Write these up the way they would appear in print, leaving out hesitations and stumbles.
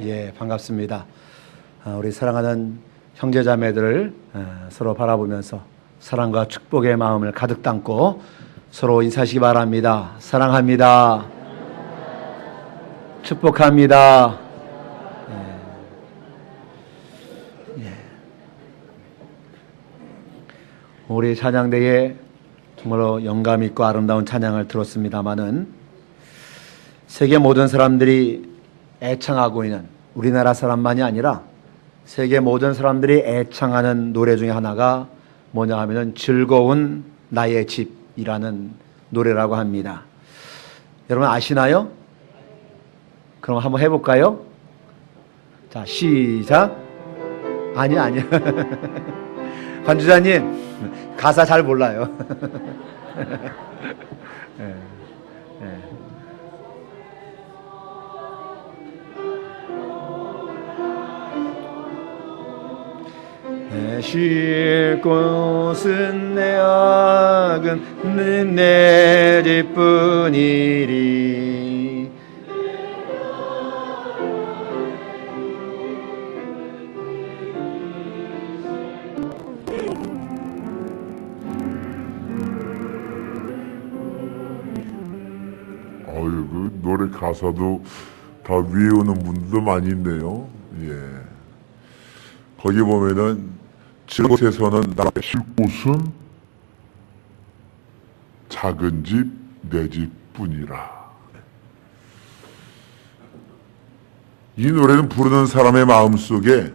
예, 반갑습니다. 우리 사랑하는 형제자매들을 서로 바라보면서 사랑과 축복의 마음을 가득 담고 서로 인사하시기 바랍니다. 사랑합니다. 축복합니다. 예. 우리 찬양대에 정말로 영감 있고 아름다운 찬양을 들었습니다마는 세계 모든 사람들이 애창하고 있는, 우리나라 사람만이 아니라 세계 모든 사람들이 애창하는 노래 중에 하나가 뭐냐 하면은 즐거운 나의 집이라는 노래라고 합니다. 여러분 아시나요? 그럼 한번 해볼까요? 자, 시작. 아니야. 관주자님 가사 잘 몰라요. 네. 쉴 곳은 내 악은 내 집뿐이리. 그 노래 가사도 다 외우는 분들도 많이 있네요. 예. 거기 보면은 저곳에서는 나의 쉴 곳은 작은 집, 내 집뿐이라. 이 노래는 부르는 사람의 마음속에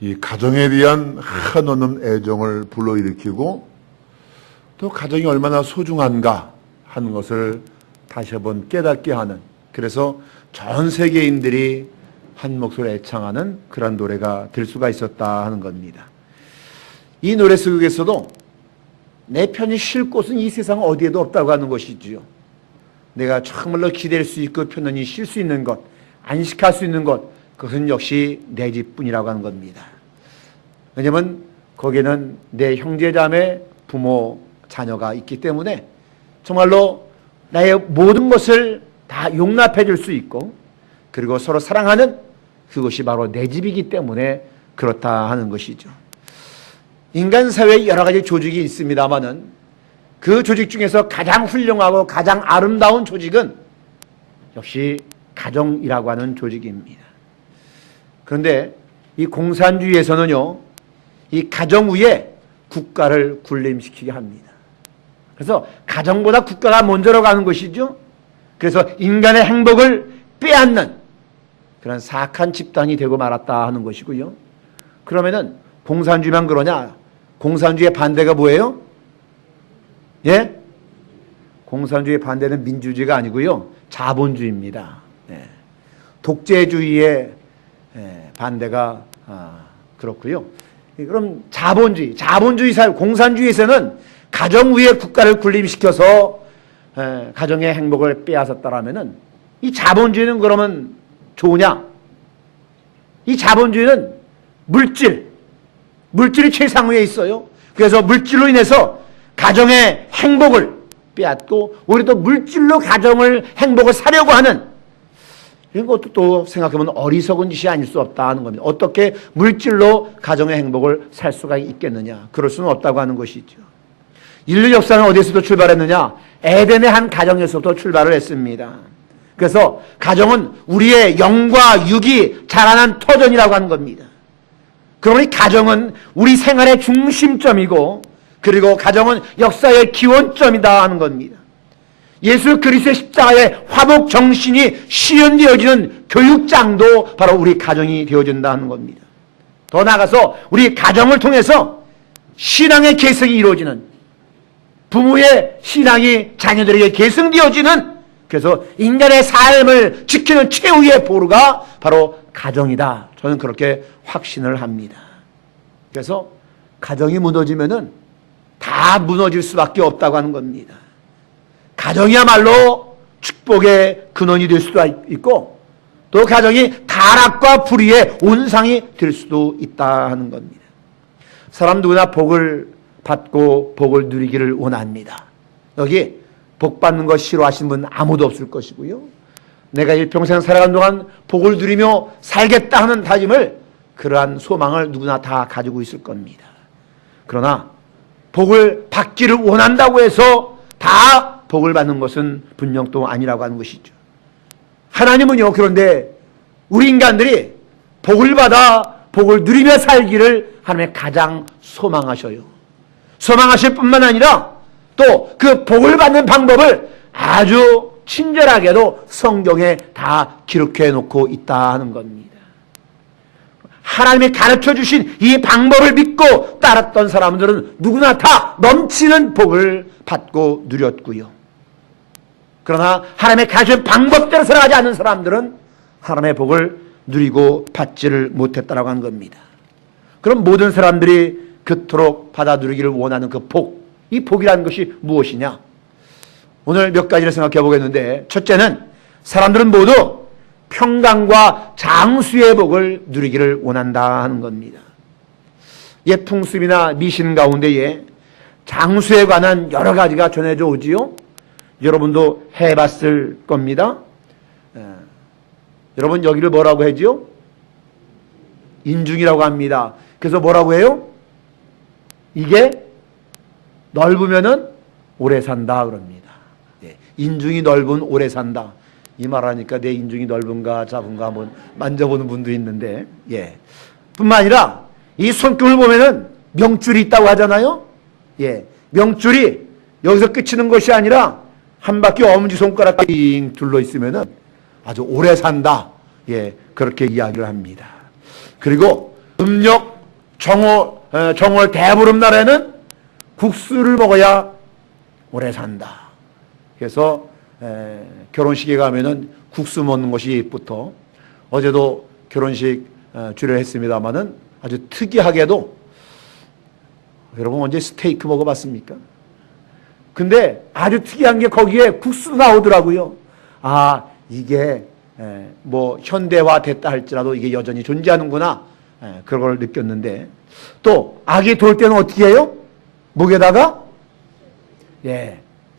이 가정에 대한 한없는 애정을 불러일으키고 또 가정이 얼마나 소중한가 하는 것을 다시 한번 깨닫게 하는, 그래서 전 세계인들이 한 목소리로 애창하는 그런 노래가 될 수가 있었다 하는 겁니다. 이 노래 속에서도 내 편히 쉴 곳은 이 세상 어디에도 없다고 하는 것이지요. 내가 정말로 기댈 수 있고 편안히 쉴 수 있는 것, 안식할 수 있는 것, 그것은 역시 내 집뿐이라고 하는 겁니다. 왜냐하면 거기에는 내 형제자매, 부모, 자녀가 있기 때문에 정말로 나의 모든 것을 다 용납해 줄 수 있고, 그리고 서로 사랑하는 그것이 바로 내 집이기 때문에 그렇다 하는 것이죠. 인간 사회에 여러 가지 조직이 있습니다마는 그 조직 중에서 가장 훌륭하고 가장 아름다운 조직은 역시 가정이라고 하는 조직입니다. 그런데 이 공산주의에서는요, 이 가정 위에 국가를 군림시키게 합니다. 그래서 가정보다 국가가 먼저로 가는 것이죠. 그래서 인간의 행복을 빼앗는 그런 사악한 집단이 되고 말았다 하는 것이고요. 그러면은 공산주의만 그러냐? 공산주의의 반대가 뭐예요? 예? 공산주의의 반대는 민주주의가 아니고요, 자본주의입니다. 예. 독재주의의 반대가 그렇고요. 그럼 자본주의 사회, 공산주의에서는 가정 위에 국가를 군림시켜서 가정의 행복을 빼앗았다라면은 이 자본주의는 그러면 좋으냐? 이 자본주의는 물질이 최상위에 있어요. 그래서 물질로 인해서 가정의 행복을 빼앗고 오히려 또 물질로 가정을 행복을 사려고 하는, 이런 것도 또 생각해보면 어리석은 짓이 아닐 수 없다 하는 겁니다. 어떻게 물질로 가정의 행복을 살 수가 있겠느냐? 그럴 수는 없다고 하는 것이죠. 인류 역사는 어디에서부터 출발했느냐? 에덴의 한 가정에서부터 출발을 했습니다. 그래서 가정은 우리의 영과 육이 자라난 터전이라고 하는 겁니다. 그러니 가정은 우리 생활의 중심점이고, 그리고 가정은 역사의 기원점이다 하는 겁니다. 예수 그리스도의 십자가의 화복 정신이 시연되어지는 교육장도 바로 우리 가정이 되어진다 하는 겁니다. 더 나아가서 우리 가정을 통해서 신앙의 계승이 이루어지는, 부모의 신앙이 자녀들에게 계승되어지는, 그래서 인간의 삶을 지키는 최후의 보루가 바로 가정이다. 저는 그렇게 확신을 합니다. 그래서 가정이 무너지면은 다 무너질 수밖에 없다고 하는 겁니다. 가정이야말로 축복의 근원이 될 수도 있고, 또 가정이 타락과 불의의 온상이 될 수도 있다 하는 겁니다. 사람 누구나 복을 받고 복을 누리기를 원합니다. 여기 복 받는 거 싫어하시는 분 아무도 없을 것이고요. 내가 일평생 살아간 동안 복을 누리며 살겠다 하는 다짐을, 그러한 소망을 누구나 다 가지고 있을 겁니다. 그러나 복을 받기를 원한다고 해서 다 복을 받는 것은 분명 또 아니라고 하는 것이죠. 하나님은요, 그런데 우리 인간들이 복을 받아 복을 누리며 살기를 하나님의 가장 소망하셔요. 소망하실 뿐만 아니라 또 그 복을 받는 방법을 아주 친절하게도 성경에 다 기록해 놓고 있다 하는 겁니다. 하나님이 가르쳐 주신 이 방법을 믿고 따랐던 사람들은 누구나 다 넘치는 복을 받고 누렸고요. 그러나 하나님의 가르친 방법대로 살아가지 않는 사람들은 하나님의 복을 누리고 받지를 못했다라고 하는 겁니다. 그럼 모든 사람들이 그토록 받아 누리기를 원하는 그 복, 이 복이라는 것이 무엇이냐? 오늘 몇 가지를 생각해 보겠는데, 첫째는 사람들은 모두 평강과 장수의 복을 누리기를 원한다 하는 겁니다. 옛 풍습이나 미신 가운데에 장수에 관한 여러 가지가 전해져 오지요. 여러분도 해봤을 겁니다. 여러분 여기를 뭐라고 하지요? 인중이라고 합니다. 그래서 뭐라고 해요? 이게 넓으면은 오래 산다 그럽니다. 인중이 넓은 오래 산다. 이 말하니까 내 인중이 넓은가 작은가 한번 만져보는 분도 있는데, 뿐만 아니라 이 손금을 보면은 명줄이 있다고 하잖아요. 명줄이 여기서 끝이는 것이 아니라 한 바퀴 엄지손가락 빙 둘러 있으면은 아주 오래 산다. 그렇게 이야기를 합니다. 그리고 음력 정월 대보름날에는 국수를 먹어야 오래 산다. 그래서 결혼식에 가면은 국수 먹는 것이부터, 어제도 결혼식 주례했습니다마는 아주 특이하게도, 여러분 언제 스테이크 먹어봤습니까? 근데 아주 특이한 게 거기에 국수 나오더라고요. 아, 이게 뭐 현대화 됐다 할지라도 이게 여전히 존재하는구나, 그런 걸 느꼈는데, 또 아기 돌 때는 어떻게 해요? 목에다가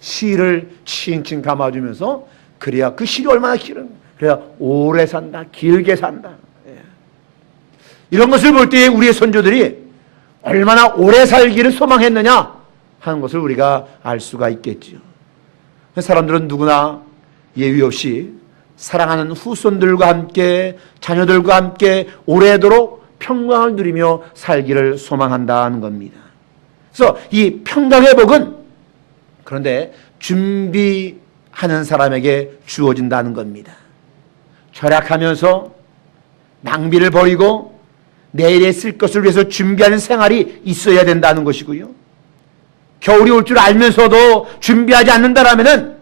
실을 칭칭 감아주면서, 그래야 그 실이 얼마나 길은, 그래야 오래 산다, 길게 산다. 이런 것을 볼 때 우리의 선조들이 얼마나 오래 살기를 소망했느냐 하는 것을 우리가 알 수가 있겠지요. 사람들은 누구나 예외 없이 사랑하는 후손들과 함께, 자녀들과 함께 오래도록 평강을 누리며 살기를 소망한다는 겁니다. 그래서 이 평강의 복은 그런데 준비하는 사람에게 주어진다는 겁니다. 절약하면서 낭비를 버리고 내일에 쓸 것을 위해서 준비하는 생활이 있어야 된다는 것이고요. 겨울이 올 줄 알면서도 준비하지 않는다라면은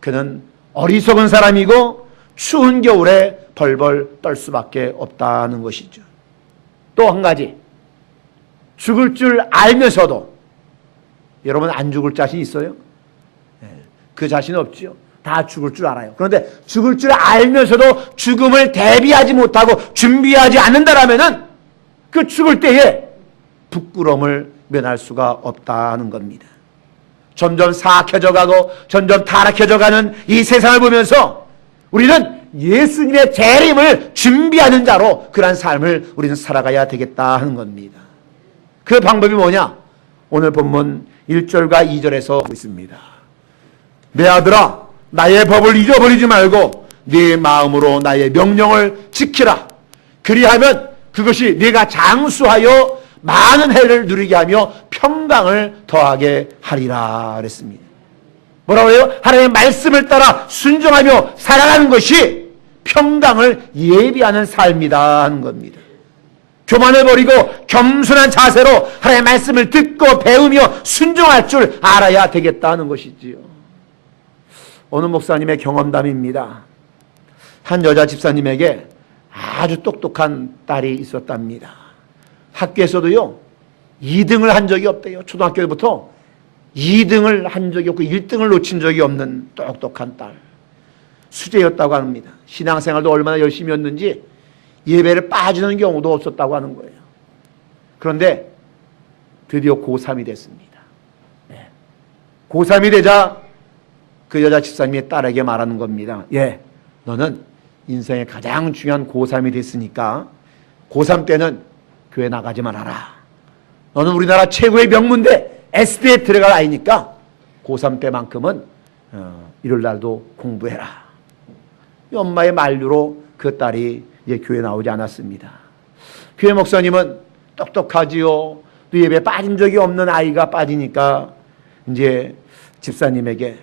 그는 어리석은 사람이고 추운 겨울에 벌벌 떨 수밖에 없다는 것이죠. 또 한 가지, 죽을 줄 알면서도, 여러분 안 죽을 자신 있어요? 그 자신 없지요. 다 죽을 줄 알아요. 그런데 죽을 줄 알면서도 죽음을 대비하지 못하고 준비하지 않는다라면은 그 죽을 때에 부끄러움을 면할 수가 없다는 겁니다. 점점 사악해져 가고 점점 타락해져 가는 이 세상을 보면서 우리는 예수님의 재림을 준비하는 자로 그러한 삶을 우리는 살아가야 되겠다 하는 겁니다. 그 방법이 뭐냐? 오늘 본문 1절과 2절에서 있습니다. 내 아들아, 나의 법을 잊어버리지 말고 네 마음으로 나의 명령을 지키라. 그리하면 그것이 네가 장수하여 많은 해를 누리게 하며 평강을 더하게 하리라 그랬습니다. 뭐라고 해요? 하나님의 말씀을 따라 순종하며 살아가는 것이 평강을 예비하는 삶이다 하는 겁니다. 교만을 버리고 겸손한 자세로 하나님의 말씀을 듣고 배우며 순종할 줄 알아야 되겠다는 것이지요. 어느 목사님의 경험담입니다. 한 여자 집사님에게 아주 똑똑한 딸이 있었답니다. 학교에서도요 2등을 한 적이 없대요. 초등학교 때부터 2등을 한 적이 없고 1등을 놓친 적이 없는 똑똑한 딸. 수재였다고 합니다. 신앙생활도 얼마나 열심히 했는지 예배를 빠지는 경우도 없었다고 하는 거예요. 그런데 드디어 고3이 됐습니다. 고3이 되자 그 여자 집사님이 딸에게 말하는 겁니다. 너는 인생의 가장 중요한 고3이 됐으니까 고3 때는 교회 나가지 말아라. 너는 우리나라 최고의 명문대 S대에 들어갈 아이니까 고3 때만큼은 일요일 날도 공부해라. 이 엄마의 만류로 그 딸이 이제 교회 나오지 않았습니다. 교회 목사님은 똑똑하지요. 또 예배 빠진 적이 없는 아이가 빠지니까 이제 집사님에게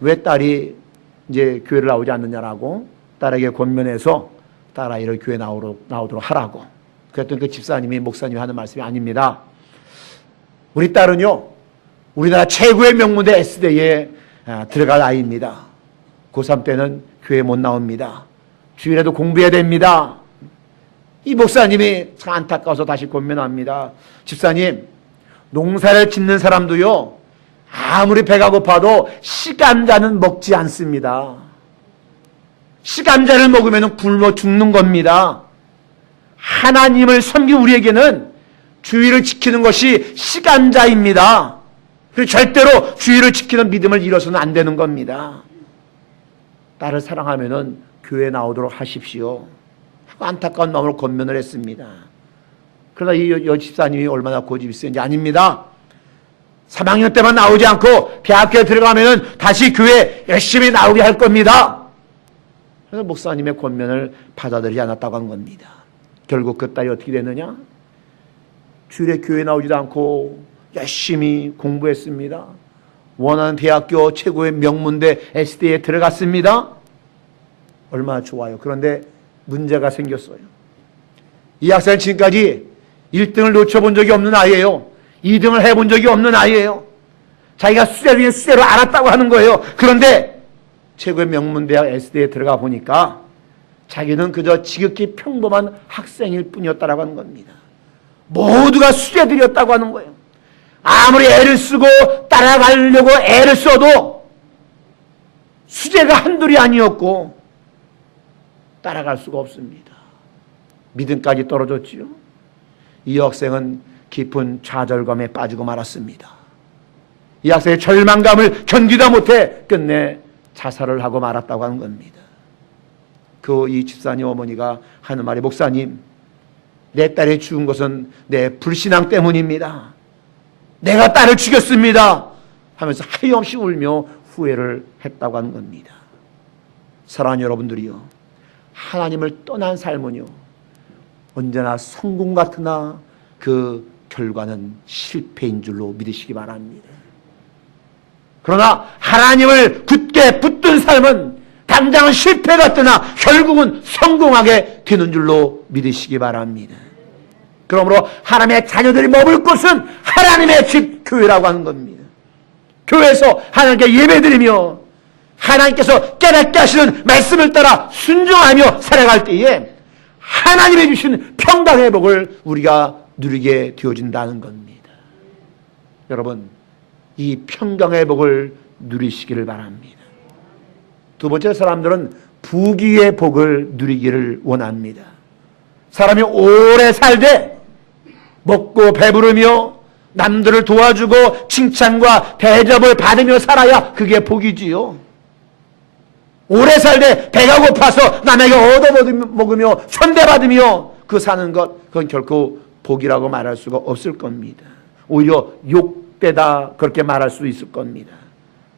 왜 딸이 이제 교회를 나오지 않느냐라고 딸에게 권면해서 딸아이를 교회 나오도록 하라고. 그랬더니 그 집사님이 목사님이 하는 말씀이 아닙니다. 우리 딸은요 우리나라 최고의 명문대 S대에 들어갈 아이입니다. 고3 때는 교회 못 나옵니다. 주일에도 공부해야 됩니다. 이 목사님이 참 안타까워서 다시 권면합니다. 집사님, 농사를 짓는 사람도요 아무리 배가 고파도 씨감자는 먹지 않습니다. 씨감자를 먹으면 굶어 죽는 겁니다. 하나님을 섬긴 우리에게는 주의를 지키는 것이 씨감자입니다. 그리고 절대로 주의를 지키는 믿음을 잃어서는 안 되는 겁니다. 딸을 사랑하면은 교회 나오도록 하십시오. 하고 안타까운 마음으로 권면을 했습니다. 그러나 이 여집사님이 얼마나 고집이 있었는지 아닙니다. 3학년 때만 나오지 않고 대학교에 들어가면은 다시 교회 열심히 나오게 할 겁니다. 그래서 목사님의 권면을 받아들이지 않았다고 한 겁니다. 결국 그 딸이 어떻게 됐느냐? 주일에 교회 나오지도 않고 열심히 공부했습니다. 원하는 대학교 최고의 명문대 S대에 들어갔습니다. 얼마나 좋아요. 그런데 문제가 생겼어요. 이 학생은 지금까지 1등을 놓쳐본 적이 없는 아이예요. 2등을 해본 적이 없는 아이예요. 자기가 수재 중에 수재로 알았다고 하는 거예요. 그런데 최고의 명문대학 S대에 들어가 보니까 자기는 그저 지극히 평범한 학생일 뿐이었다라고 하는 겁니다. 모두가 수재들이었다고 하는 거예요. 아무리 애를 쓰고 따라가려고 애를 써도 수재가 한둘이 아니었고 따라갈 수가 없습니다. 믿음까지 떨어졌지요. 이 학생은 깊은 좌절감에 빠지고 말았습니다. 이 학생의 절망감을 견디다 못해 끝내 자살을 하고 말았다고 하는 겁니다. 이 집사님 어머니가 하는 말이 목사님, 내 딸이 죽은 것은 내 불신앙 때문입니다. 내가 딸을 죽였습니다. 하면서 하염없이 울며 후회를 했다고 하는 겁니다. 사랑하는 여러분들이요, 하나님을 떠난 삶은요 언제나 성공 같으나 그 결과는 실패인 줄로 믿으시기 바랍니다. 그러나 하나님을 굳게 붙든 삶은 당장은 실패 같으나 결국은 성공하게 되는 줄로 믿으시기 바랍니다. 그러므로 하나님의 자녀들이 머물 곳은 하나님의 집 교회라고 하는 겁니다. 교회에서 하나님께 예배드리며 하나님께서 깨닫게 하시는 말씀을 따라 순종하며 살아갈 때에 하나님이 주신 평강의 복을 우리가 누리게 되어진다는 겁니다. 여러분, 이 평강의 복을 누리시기를 바랍니다. 두 번째, 사람들은 부귀의 복을 누리기를 원합니다. 사람이 오래 살되 먹고 배부르며 남들을 도와주고 칭찬과 대접을 받으며 살아야 그게 복이지요. 오래 살되 배가 고파서 남에게 얻어먹으며 선대받으며 그 사는 것, 그건 결코 복이라고 말할 수가 없을 겁니다. 오히려 욕되다 그렇게 말할 수 있을 겁니다.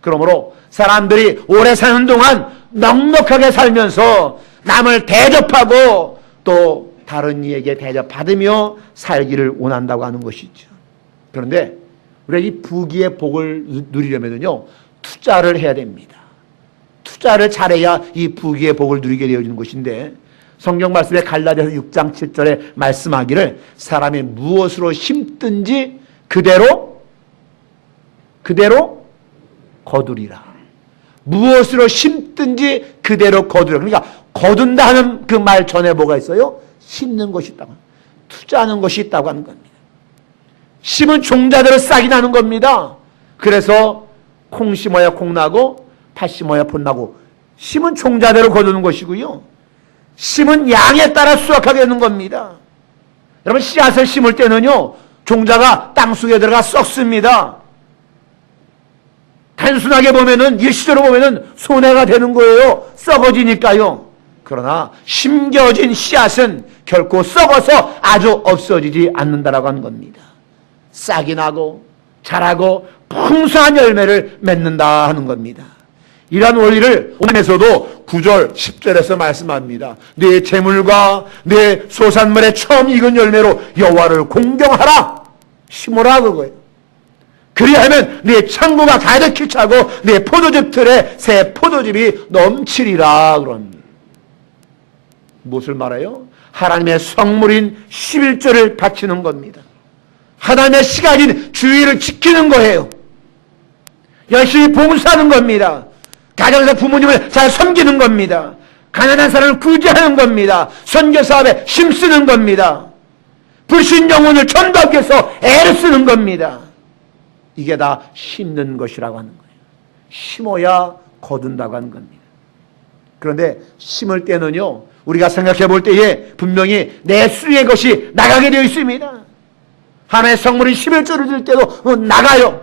그러므로 사람들이 오래 사는 동안 넉넉하게 살면서 남을 대접하고 또 다른 이에게 대접받으며 살기를 원한다고 하는 것이죠. 그런데 우리가 이 부귀의 복을 누리려면요 투자를 해야 됩니다. 투자를 잘해야 이 부귀의 복을 누리게 되어지는 것인데, 성경 말씀에 갈라디아서 6장 7절에 말씀하기를 사람이 무엇으로 심든지 그대로 거두리라. 무엇으로 심든지 그대로 거두리라. 그러니까 거둔다 하는 그 말 전에 뭐가 있어요? 심는 것이 있다고, 투자하는 것이 있다고 하는 겁니다. 심은 종자대로 싹이 나는 겁니다. 그래서 콩 심어야 콩 나고 팥 심어야 팥 나고, 심은 종자대로 거두는 것이고요, 심은 양에 따라 수확하게 되는 겁니다. 여러분, 씨앗을 심을 때는요 종자가 땅속에 들어가 썩습니다. 단순하게 보면은, 일시적으로 보면은 손해가 되는 거예요. 썩어지니까요. 그러나 심겨진 씨앗은 결코 썩어서 아주 없어지지 않는다라고 하는 겁니다. 싹이 나고 자라고 풍성한 열매를 맺는다 하는 겁니다. 이러한 원리를 오늘에서도 9절 10절에서 말씀합니다. 네 재물과 네 소산물의 처음 익은 열매로 여호와를 공경하라. 심으라 그거예요. 그리하면 네 창고가 가득히 차고 네 포도즙 틀에 새 포도즙이 넘치리라 그럽니다. 무엇을 말해요? 하나님의 성물인 11조를 바치는 겁니다. 하나님의 시간인 주의를 지키는 거예요. 열심히 봉사하는 겁니다. 가정에서 부모님을 잘 섬기는 겁니다. 가난한 사람을 구제하는 겁니다. 선교사업에 힘쓰는 겁니다. 불신 영혼을 전도하기 위해서 애를 쓰는 겁니다. 이게 다 심는 것이라고 하는 거예요. 심어야 거둔다고 하는 겁니다. 그런데 심을 때는요, 우리가 생각해 볼 때에 분명히 내 수의 것이 나가게 되어 있습니다. 하나님의 성물인 11조를 들 때도 나가요.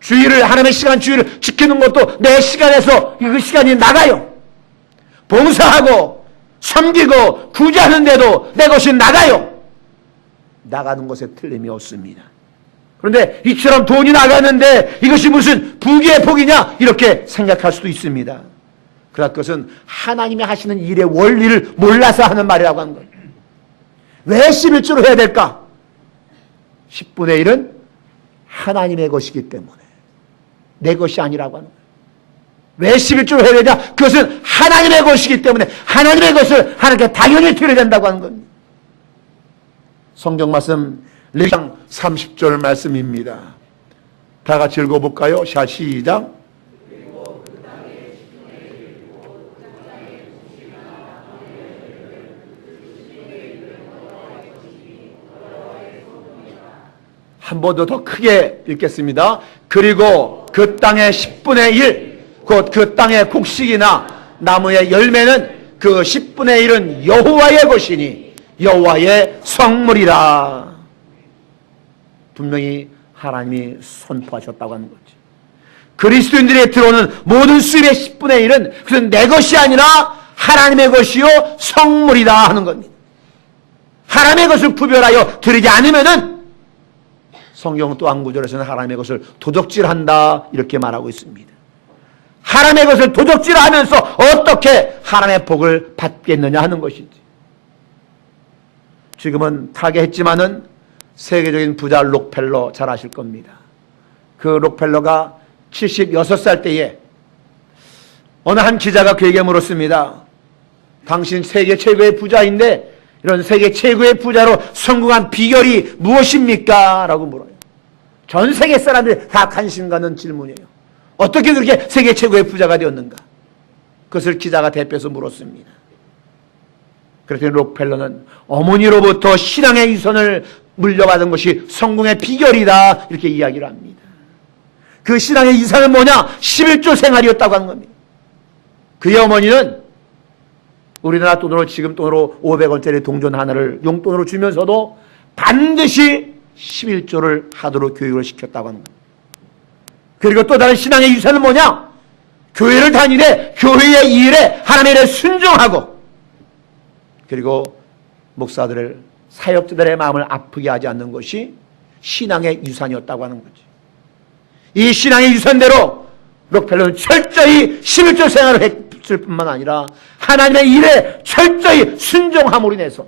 주의를, 하나님의 시간 주의를 지키는 것도 내 시간에서 그 시간이 나가요. 봉사하고 섬기고 구제하는데도 내 것이 나가요. 나가는 것에 틀림이 없습니다. 그런데 이처럼 돈이 나가는데 이것이 무슨 부귀의 복이냐 이렇게 생각할 수도 있습니다. 그러나 그것은 하나님이 하시는 일의 원리를 몰라서 하는 말이라고 하는 거예요. 왜 11조로 해야 될까? 10분의 1은 하나님의 것이기 때문에 내 것이 아니라고 하는 거예요. 왜 11조로 해야 되냐? 그것은 하나님의 것이기 때문에 하나님의 것을 하나님께 당연히 드려야 된다고 하는 겁니다. 성경 말씀 레위기상 30절 말씀입니다. 다 같이 읽어볼까요? 자, 시작. 한 번 더 크게 읽겠습니다. 그리고 그 땅의 10분의 1, 곧 그 땅의 곡식이나 나무의 열매는 그 10분의 1은 여호와의 것이니 여호와의 성물이라. 분명히 하나님이 선포하셨다고 하는 거죠. 그리스도인들이 들어오는 모든 수입의 10분의 1은 그것은 내 것이 아니라 하나님의 것이요 성물이다 하는 겁니다. 하나님의 것을 구별하여 드리지 않으면은 성경 또 한 구절에서는 하나님의 것을 도적질한다 이렇게 말하고 있습니다. 하나님의 것을 도적질하면서 어떻게 하나님의 복을 받겠느냐 하는 것이지. 지금은 타계했지만은 세계적인 부자 록펠러 잘 아실 겁니다. 그 록펠러가 76살 때에 어느 한 기자가 그에게 물었습니다. 당신 세계 최고의 부자인데 이런 세계 최고의 부자로 성공한 비결이 무엇입니까? 라고 물어요. 전 세계 사람들이 다 관심 가는 질문이에요. 어떻게 그렇게 세계 최고의 부자가 되었는가? 그것을 기자가 대표해서 물었습니다. 그랬더니 록펠러는 어머니로부터 신앙의 유산을 물려받은 것이 성공의 비결이다 이렇게 이야기를 합니다. 그 신앙의 유산은 뭐냐? 11조 생활이었다고 하는 겁니다. 그의 어머니는 우리나라 돈으로 지금 돈으로 500원짜리 동전 하나를 용돈으로 주면서도 반드시 11조를 하도록 교육을 시켰다고 하는 겁니다. 그리고 또 다른 신앙의 유산은 뭐냐? 교회를 다니되 교회의 일에 하나님의 일에 순종하고 그리고 목사들을 사역자들의 마음을 아프게 하지 않는 것이 신앙의 유산이었다고 하는 거지. 이 신앙의 유산대로 록펠러는 철저히 11조 생활을 했을 뿐만 아니라 하나님의 일에 철저히 순종함으로 인해서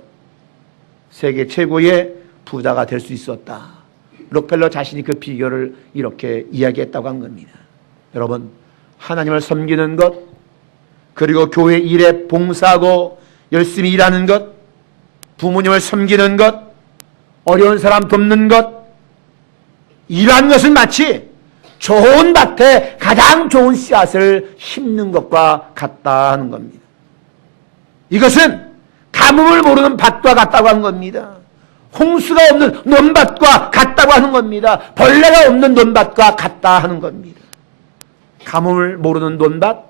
세계 최고의 부자가 될 수 있었다. 록펠러 자신이 그 비결을 이렇게 이야기했다고 한 겁니다. 여러분, 하나님을 섬기는 것, 그리고 교회 일에 봉사하고 열심히 일하는 것, 부모님을 섬기는 것, 어려운 사람 돕는 것, 이러한 것은 마치 좋은 밭에 가장 좋은 씨앗을 심는 것과 같다 하는 겁니다. 이것은 가뭄을 모르는 밭과 같다고 하는 겁니다. 홍수가 없는 논밭과 같다고 하는 겁니다. 벌레가 없는 논밭과 같다 하는 겁니다. 가뭄을 모르는 논밭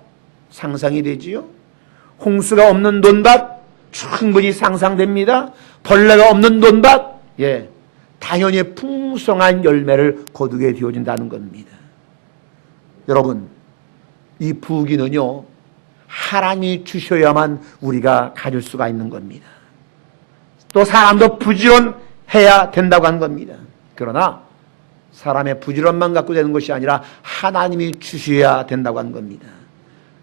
상상이 되지요. 홍수가 없는 논밭 충분히 상상됩니다. 벌레가 없는 논밭 당연히 풍성한 열매를 거두게 되어진다는 겁니다. 여러분, 이 부귀는요, 하나님이 주셔야만 우리가 가질 수가 있는 겁니다. 또 사람도 부지런해야 된다고 한 겁니다. 그러나 사람의 부지런만 갖고 되는 것이 아니라 하나님이 주셔야 된다고 한 겁니다.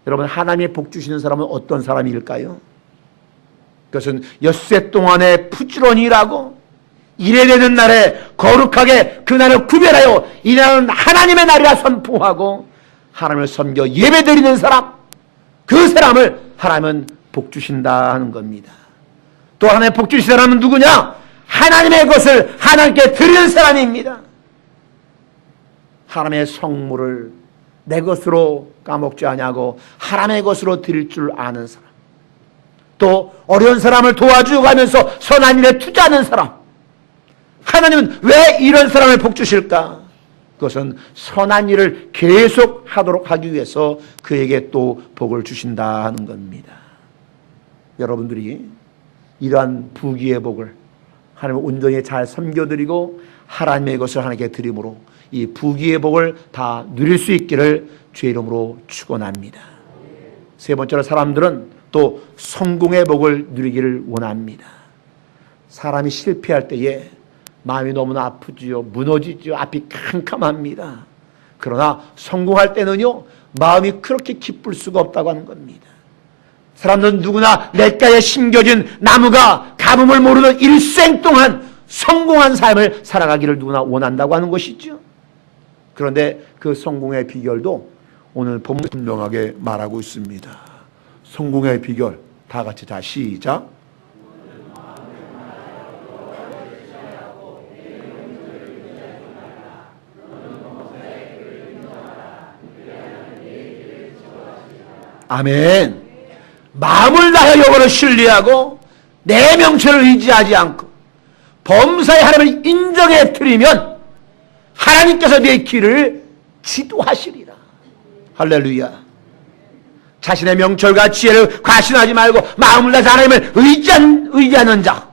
여러분, 하나님의 복 주시는 사람은 어떤 사람일까요? 그것은 엿새 동안에 부지런히 일하고 일해야 되는 날에 거룩하게 그 날을 구별하여 이 날은 하나님의 날이라 선포하고 하나님을 섬겨 예배드리는 사람, 그 사람을 하나님은 복 주신다 하는 겁니다. 또 하나님의 복 주신 사람은 누구냐? 하나님의 것을 하나님께 드리는 사람입니다. 하나님의 성물을 내 것으로 까먹지 아니하고 하나님의 것으로 드릴 줄 아는 사람, 또 어려운 사람을 도와주가면서 선한 일에 투자하는 사람. 하나님은 왜 이런 사람을 복 주실까? 그것은 선한 일을 계속 하도록 하기 위해서 그에게 또 복을 주신다 하는 겁니다. 여러분들이 이러한 부귀의 복을 하나님을 온전히 잘 섬겨드리고 하나님의 것을 하나님께 드림으로 이 부귀의 복을 다 누릴 수 있기를 주의 이름으로 축원합니다. 세 번째로, 사람들은 또 성공의 복을 누리기를 원합니다. 사람이 실패할 때에 마음이 너무나 아프지요. 무너지죠. 앞이 캄캄합니다. 그러나 성공할 때는요, 마음이 그렇게 기쁠 수가 없다고 하는 겁니다. 사람들은 누구나 냇가에 심겨진 나무가 가뭄을 모르는 일생 동안 성공한 삶을 살아가기를 누구나 원한다고 하는 것이죠. 그런데 그 성공의 비결도 오늘 본문 분명하게 말하고 있습니다. 성공의 비결, 다 같이 다 시작. 아멘. 마음을 다하여 여호와를 신뢰하고 내 명철을 의지하지 않고 범사에 하나님을 인정해 드리면 하나님께서 내 길을 지도하시리라. 할렐루야. 자신의 명철과 지혜를 과신하지 말고 마음을 다해서 하나님을 의지하는 자,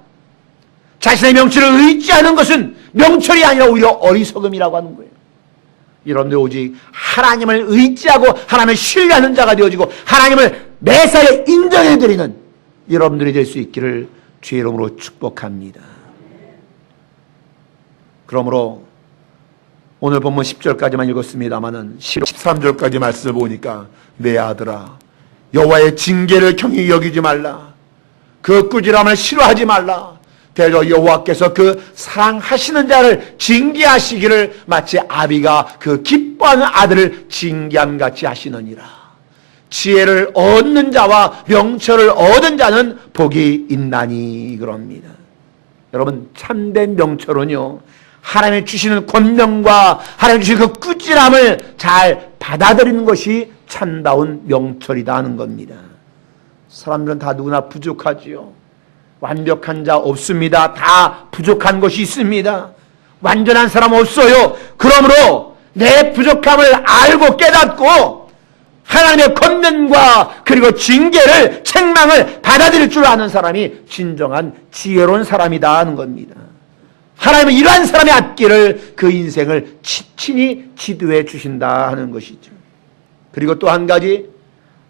자신의 명철을 의지하는 것은 명철이 아니라 오히려 어리석음이라고 하는 거예요. 여러분들 오직 하나님을 의지하고 하나님을 신뢰하는 자가 되어지고 하나님을 매사에 인정해드리는 여러분들이 될 수 있기를 주의 이름으로 축복합니다. 그러므로 오늘 본문 10절까지만 읽었습니다마는 13절까지 말씀을 보니까 내 아들아, 여호와의 징계를 경히 여기지 말라. 그 꾸지람을 싫어하지 말라. 대저 여호와께서 그 사랑하시는 자를 징계하시기를 마치 아비가 그 기뻐하는 아들을 징계함같이 하시느니라. 지혜를 얻는 자와 명철을 얻은 자는 복이 있나니 그럽니다. 여러분, 참된 명철은요, 하나님이 주시는 권명과 하나님이 주시는 그 꾸지람을 잘 받아들이는 것이 참다운 명철이다 하는 겁니다. 사람들은 다 누구나 부족하지요. 완벽한 자 없습니다. 다 부족한 것이 있습니다. 완전한 사람 없어요. 그러므로 내 부족함을 알고 깨닫고 하나님의 권면과 그리고 징계를, 책망을 받아들일 줄 아는 사람이 진정한 지혜로운 사람이다 하는 겁니다. 하나님은 이러한 사람의 앞길을, 그 인생을 친히 지도해 주신다 하는 것이죠. 그리고 또 한 가지,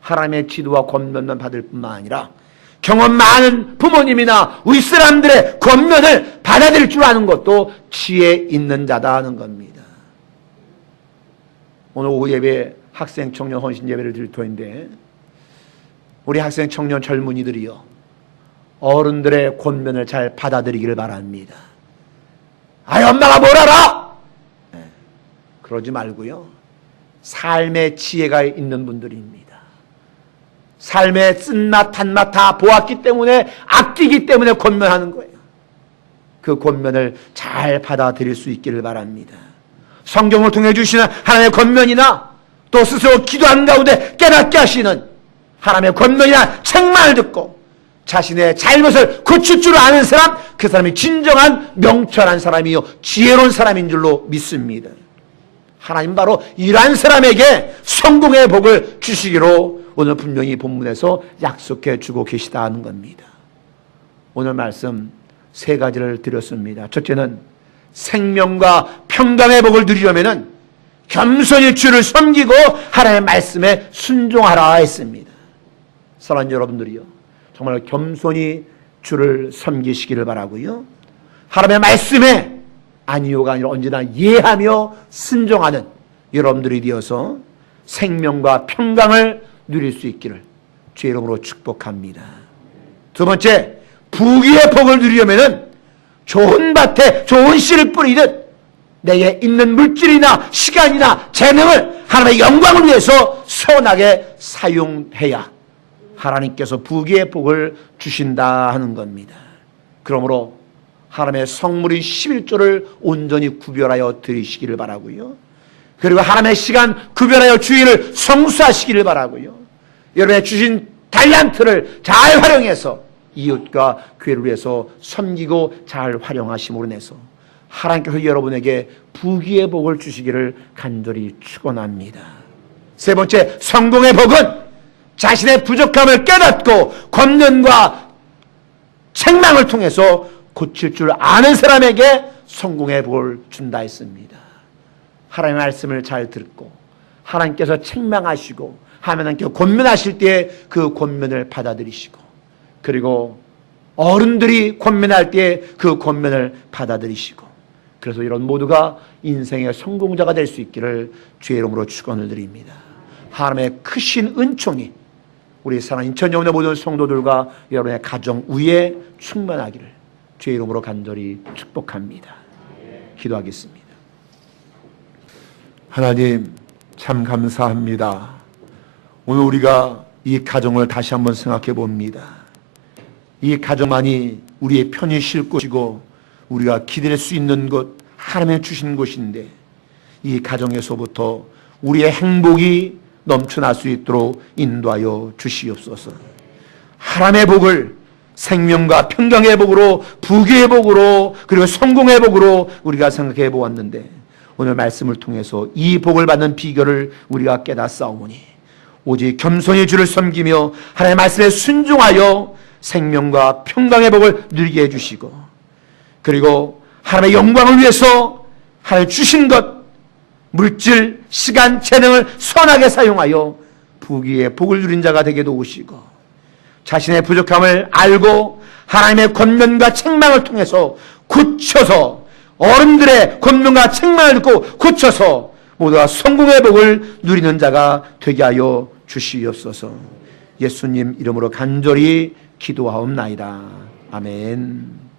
하나님의 지도와 권면만 받을 뿐만 아니라 경험 많은 부모님이나 우리 사람들의 권면을 받아들일 줄 아는 것도 지혜 있는 자다 하는 겁니다. 오늘 오후 예배 학생 청년 헌신 예배를 드릴 터인데, 우리 학생 청년 젊은이들이요, 어른들의 권면을 잘 받아들이기를 바랍니다. 아이, 엄마가 뭘 알아? 그러지 말고요, 삶의 지혜가 있는 분들입니다. 삶의 쓴맛 단맛 다 보았기 때문에, 아끼기 때문에 권면하는 거예요. 그 권면을 잘 받아들일 수 있기를 바랍니다. 성경을 통해 주시는 하나님의 권면이나 또 스스로 기도하는 가운데 깨닫게 하시는 하나님의 권면이나 책망을 듣고 자신의 잘못을 고칠 줄 아는 사람, 그 사람이 진정한 명철한 사람이요 지혜로운 사람인 줄로 믿습니다. 하나님 바로 이러한 사람에게 성공의 복을 주시기로 오늘 분명히 본문에서 약속해 주고 계시다 하는 겁니다. 오늘 말씀 세 가지를 드렸습니다. 첫째는 생명과 평강의 복을 누리려면 겸손히 주를 섬기고 하나님의 말씀에 순종하라 했습니다. 사랑하는 여러분들이요, 정말 겸손히 주를 섬기시기를 바라고요, 하나님의 말씀에 아니요가 아니라 언제나 예하며 순종하는 여러분들이 되어서 생명과 평강을 누릴 수 있기를 주의 이름으로 축복합니다. 두 번째, 부귀의 복을 누리려면은 좋은 밭에 좋은 씨를 뿌리듯 내게 있는 물질이나 시간이나 재능을 하나님의 영광을 위해서 선하게 사용해야 하나님께서 부귀의 복을 주신다 하는 겁니다. 그러므로 하나님의 성물인 11조를 온전히 구별하여 드리시기를 바라고요, 그리고 하나님의 시간 구별하여 주일을 성수하시기를 바라고요, 여러분의 주신 달란트를 잘 활용해서 이웃과 교회를 위해서 섬기고 잘 활용하심으로 인해서 하나님께서 여러분에게 부귀의 복을 주시기를 간절히 축원합니다. 세 번째, 성공의 복은 자신의 부족함을 깨닫고 권면과 책망을 통해서 고칠 줄 아는 사람에게 성공의 복을 준다 했습니다. 하나님의 말씀을 잘 듣고 하나님께서 책망하시고 하나님께서 권면하실 때에 그 권면을 받아들이시고, 그리고 어른들이 권면할 때에 그 권면을 받아들이시고, 그래서 이런 모두가 인생의 성공자가 될 수 있기를 주의 이름으로 축원을 드립니다. 하나님의 크신 은총이 우리 사랑하는 인천영혼의 모든 성도들과 여러분의 가정 위에 충만하기를 주의 이름으로 간절히 축복합니다. 기도하겠습니다. 하나님, 참 감사합니다. 오늘 우리가 이 가정을 다시 한번 생각해 봅니다. 이 가정만이 우리의 편히 쉴 곳이고 우리가 기댈 수 있는 곳, 하나님의 주신 곳인데, 이 가정에서부터 우리의 행복이 넘쳐날 수 있도록 인도하여 주시옵소서. 하나님의 복을 생명과 평강의 복으로, 부귀의 복으로, 그리고 성공의 복으로 우리가 생각해 보았는데, 오늘 말씀을 통해서 이 복을 받는 비결을 우리가 깨닫사오니 오직 겸손히 주를 섬기며 하나님의 말씀에 순종하여 생명과 평강의 복을 누리게 해주시고, 그리고 하나님의 영광을 위해서 하나님 주신 것, 물질, 시간, 재능을 선하게 사용하여 부귀의 복을 누린 자가 되게 도우시고, 자신의 부족함을 알고 하나님의 권면과 책망을 통해서 굳혀서 어른들의 권면과 책망을 듣고 굳혀서 모두가 성공의 복을 누리는 자가 되게 하여 주시옵소서. 예수님 이름으로 간절히 기도하옵나이다. 아멘.